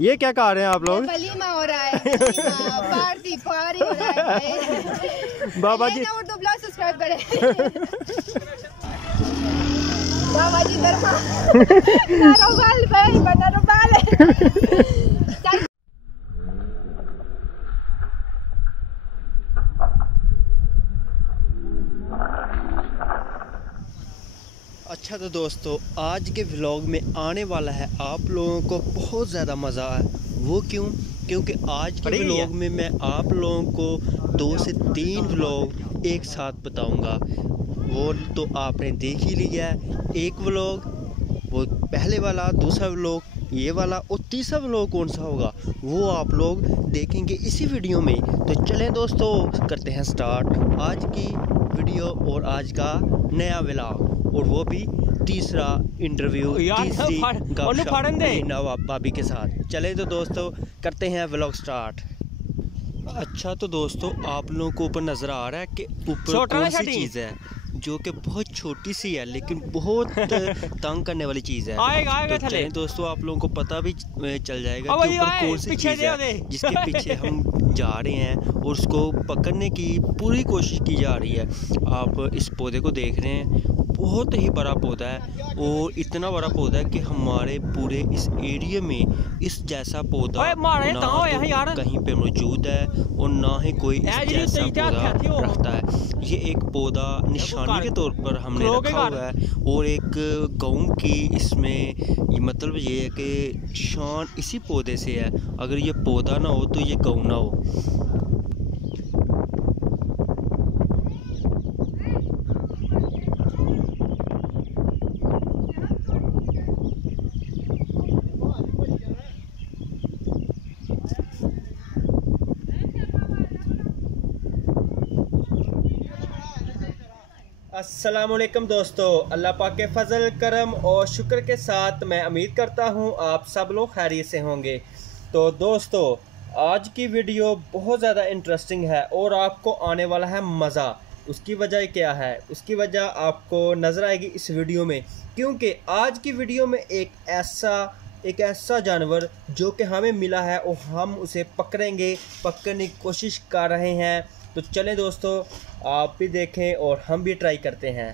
ये क्या खा रहे हैं आप लोग? वलीमा हो रहा है, पार्टी पार्टी हो रहा है। बाबा जी उर्दू ब्लॉग सब्सक्राइब करें। बाबा जी अच्छा तो दोस्तों, आज के व्लॉग में आने वाला है आप लोगों को बहुत ज़्यादा मज़ा है। वो क्योंकि आज के व्लॉग में मैं आप लोगों को 2 से 3 व्लॉग एक साथ बताऊंगा। वो तो आपने देख ही लिया है, एक व्लॉग वो पहले वाला, दूसरा व्लॉग ये वाला, और तीसरा व्लॉग कौन सा होगा वो आप लोग देखेंगे इसी वीडियो में। तो चलें दोस्तों, करते हैं स्टार्ट आज की वीडियो और आज का नया व्लॉग, और वो भी तीसरा इंटरव्यू, तीसरी गपशप भाभी के साथ। चले तो दोस्तों, करते हैं व्लॉग स्टार्ट। अच्छा तो दोस्तों, आप लोगों को ऊपर नज़र आ रहा है कि ऊपर कौन सी चीज़ है जो कि बहुत छोटी सी है लेकिन बहुत तंग करने वाली चीज़ है। तो चलें दोस्तों, आप लोगों को पता भी चल जाएगा कि ऊपर कौन सी चीज़ है जिसके पीछे हम जा रहे हैं, और उसको पकड़ने की पूरी कोशिश की जा रही है। आप इस पौधे को देख रहे हैं, बहुत ही बड़ा पौधा है, और इतना बड़ा पौधा है कि हमारे पूरे इस एरिया में इस जैसा पौधा ना तो कहीं पे मौजूद है और ना ही कोई इस जैसा पौधा रखता है। ये एक पौधा निशानी के तौर पर हमने रखा हुआ है, और एक गाँव की इसमें मतलब ये है कि शान इसी पौधे से है। अगर ये पौधा ना हो तो ये गाँव ना हो। अस्सलामुअलैकुम दोस्तों, अल्लाह पाक के फजल करम और शुक्र के साथ मैं उम्मीद करता हूँ आप सब लोग खैरियत से होंगे। तो दोस्तों, आज की वीडियो बहुत ज़्यादा इंटरेस्टिंग है और आपको आने वाला है मज़ा। उसकी वजह क्या है? उसकी वजह आपको नज़र आएगी इस वीडियो में, क्योंकि आज की वीडियो में एक ऐसा जानवर जो कि हमें मिला है और हम उसे पकड़ने की कोशिश कर रहे हैं। तो चलें दोस्तों, आप भी देखें और हम भी ट्राई करते हैं।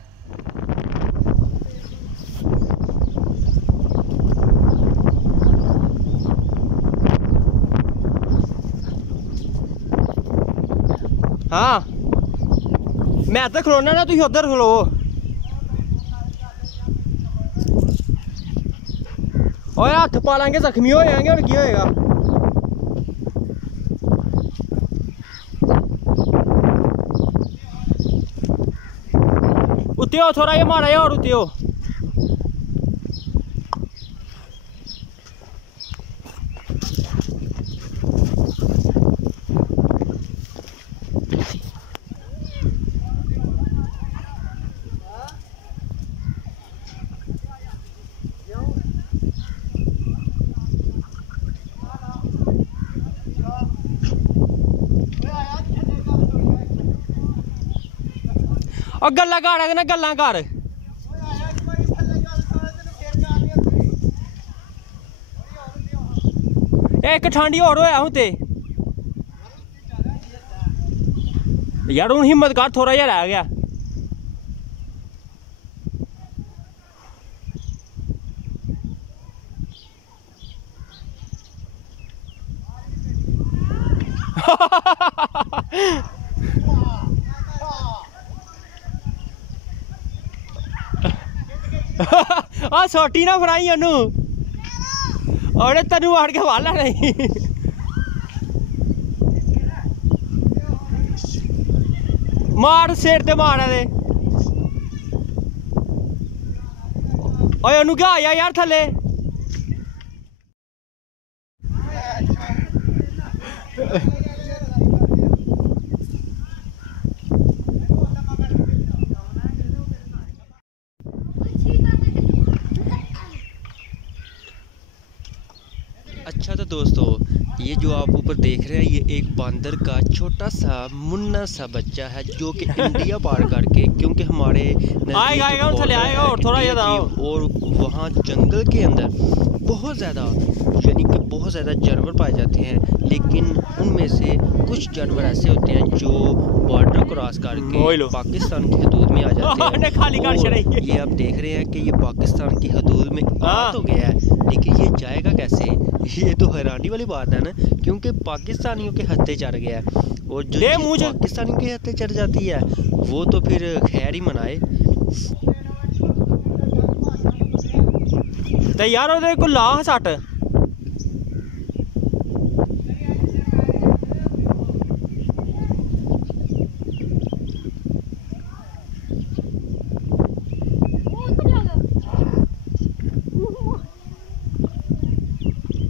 हाँ, मैं तो खलोना ना, तुम उधर खलो। और हाथ पा लेंगे, जख्मी हो जाएंगे, और क्या होएगा? उतियो थोड़ा, ये मारा है, और उतियो। और गल्ला कर ना, गल्ला कर। एक ठंडी और होया हूं ते यार, हूं हिम्मत कर, थोड़ा जिहा रह गया। आ सोटी ना फराई ओनू, और तेनू आड़ के वाला नहीं। मार सिर ते मार दे। ओए ओनू क्या आया यार थले? अच्छा तो दोस्तों, ये जो आप ऊपर देख रहे हैं, ये एक बंदर का छोटा सा मुन्ना सा बच्चा है जो कि इंडिया पार करके, क्योंकि हमारे आएगा और थोड़ा और वहाँ जंगल के अंदर बहुत ज़्यादा यानी कि बहुत ज़्यादा जानवर पाए जाते हैं, लेकिन उनमें से कुछ जानवर ऐसे होते हैं जो बॉर्डर क्रॉस करके पाकिस्तान की हदूद में आ जाते हैं। और ये आप देख रहे हैं कि ये पाकिस्तान की हदूद में आ तो गया है, लेकिन ये जाएगा कैसे? ये तो हैरानी वाली बात है ना, क्योंकि पाकिस्तानियों के हत्थे चढ़ गया है, और जो पाकिस्तानियों के हत्थे चढ़ जाती है वो तो फिर खैर ही मनाए। तो यार ਉਹਦੇ ਕੋਲ ਲਾ ਸੱਟ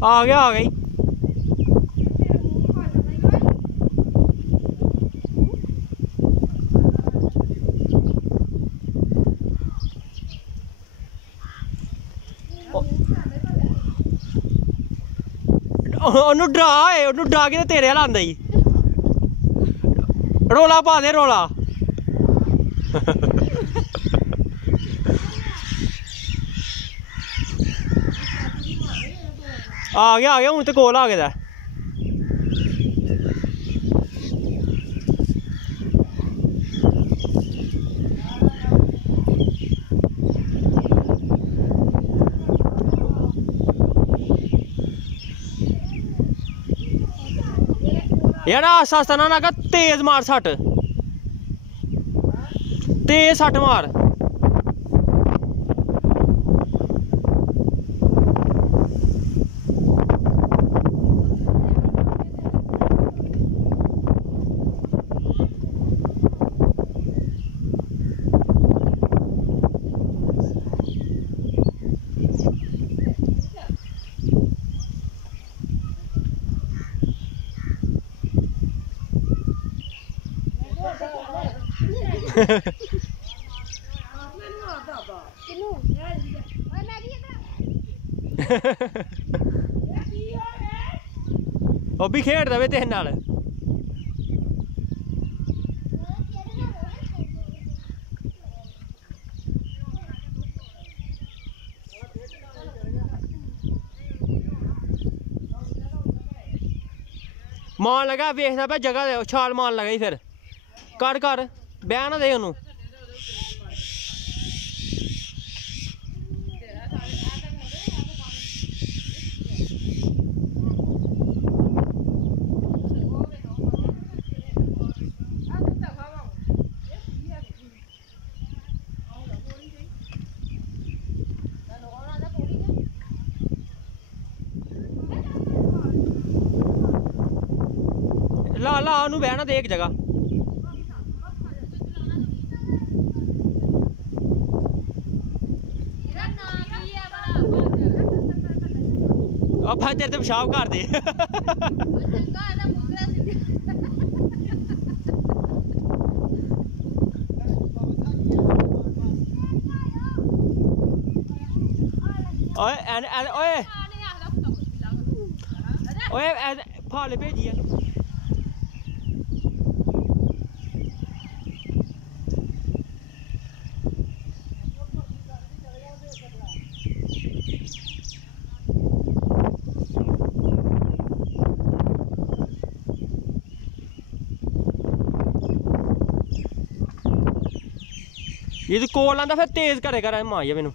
आ गई ਉਹਨੂੰ ਡਰਾ ਕੇ ਤੇਰੇ ਹਾਲ ਆਂਦਾ ਹੀ ਰੋਲਾ ਪਾ ਦੇ ਰੋਲਾ ਆ ਗਿਆ ਹੁਣ ਤੇ ਕੋਲ ਆ ਗਿਆ यार आस्ता आस्ता ना ना तेज मार सट तेज सट मार ਉਹ ਵੀ ਖੇਡਦਾ ਵੇ ਤੇਰੇ ਨਾਲ ਮਾਰਨ ਲੱਗਾ ਵੇਖਦਾ ਪਿਆ ਜਗ੍ਹਾ ਦੇ ਛਾਲ ਮਾਰਨ ਲੱਗਾ ਫਿਰ ਕਰ ਬਹਿ ਨਾ ਦੇ ਉਹਨੂੰ ला ਉਹਨੂੰ ਬਹਿ ਨਾ ਦੇ ਇੱਕ ਜਗ੍ਹਾ ਆਪਾਂ ਤੇਰੇ ਤੇ ਪਿਸ਼ਾਬ ਕਰਦੇ ਓਏ ਫਾਲੇ ਭੇਜੀ ਆ ये कोल आंदा फिर तेज करे कर मारिया मैनू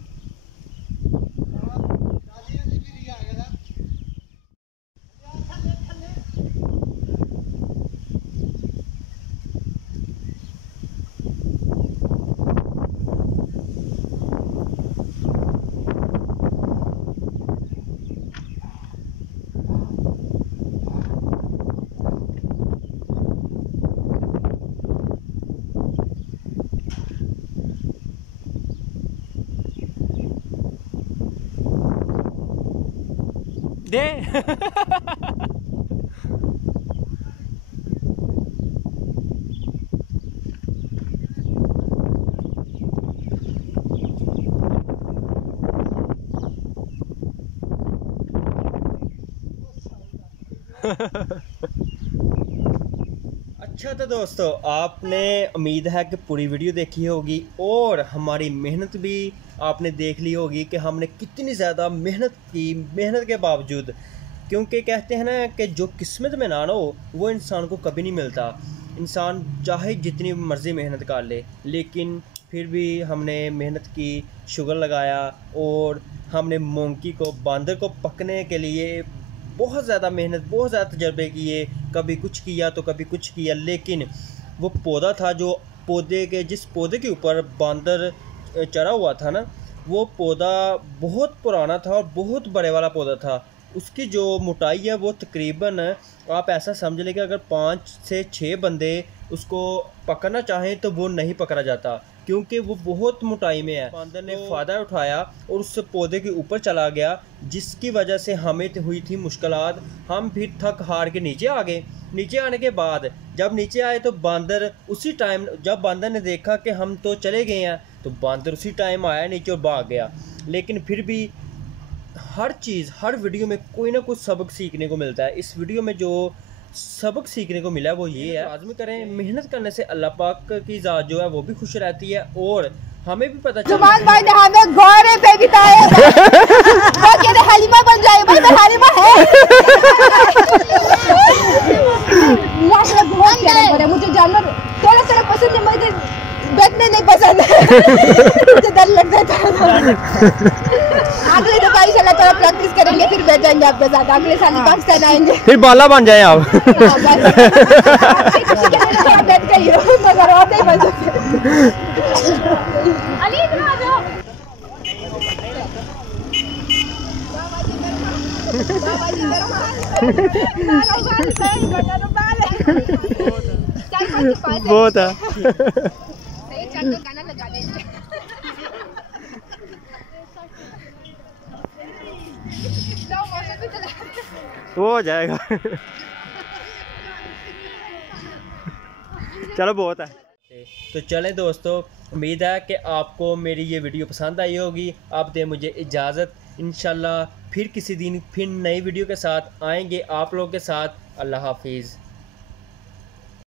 दे अच्छा तो दोस्तों, आपने उम्मीद है कि पूरी वीडियो देखी होगी और हमारी मेहनत भी आपने देख ली होगी कि हमने कितनी ज़्यादा मेहनत की। मेहनत के बावजूद, क्योंकि कहते हैं ना कि जो किस्मत में ना हो वो इंसान को कभी नहीं मिलता। इंसान चाहे जितनी मर्ज़ी मेहनत कर ले, लेकिन फिर भी हमने मेहनत की, शुगर लगाया और हमने मोंकी को, बंदर को पकने के लिए बहुत ज़्यादा मेहनत, बहुत ज़्यादा तजर्बे किए। कभी कुछ किया तो कभी कुछ किया, लेकिन वो पौधा था जो जिस पौधे के ऊपर बंदर चढ़ा हुआ था ना, वो पौधा बहुत पुराना था और बहुत बड़े वाला पौधा था। उसकी जो मोटाई है वो तकरीबन, आप ऐसा समझ लें कि अगर 5 से 6 बंदे उसको पकड़ना चाहें तो वो नहीं पकड़ा जाता, क्योंकि वो बहुत मोटाई में है। बंदर ने फ़ायदा उठाया और उस पौधे के ऊपर चला गया, जिसकी वजह से हमें हुई थी मुश्किलात। हम फिर थक हार के नीचे आ गए। नीचे आने के बाद जब नीचे आए तो बंदर उसी टाइम, जब बंदर ने देखा कि हम तो चले गए हैं, तो बंदर उसी टाइम आया नीचे और भाग गया। लेकिन फिर भी हर चीज़, हर वीडियो में कोई ना कोई सबक सीखने को मिलता है। इस वीडियो में जो सबक सीखने को मिला है वो ये है, लाज़मी करें। मेहनत करने से अल्लाह पाक की ज़ात जो है वो भी खुश रहती है और हमें भी पता चलता है। भाई ने हमें घोड़े पे बिठाया वो कहते हलीमा बन जाए। भाई मैं हलीमा है। माशाल्लाह बहुत प्यारा है। मुझे जानवर थोड़ा थोड़ा पसंद है मगर बैठने नहीं पसंद है। मुझे डर लगता है। अगले दफा इंशाल्लाह थोड़ा प्रैक्टिस करेंगे, फिर बैठेंगे आपके साथ। अगले साल पाकिस्तान आएंगे, फिर बाला बन जाए आप। बैठ गई हो मगर होते ही बन सकते। अली इधर आ जाओ। बहुत है। गाना लगा देंगे। वो हो जाएगा। चलो बहुत है। तो चलें दोस्तों, उम्मीद है कि आपको मेरी ये वीडियो पसंद आई होगी। आप दें मुझे इजाज़त, इंशाल्लाह फिर किसी दिन फिर नई वीडियो के साथ आएंगे आप लोगों के साथ। अल्लाह हाफिज़।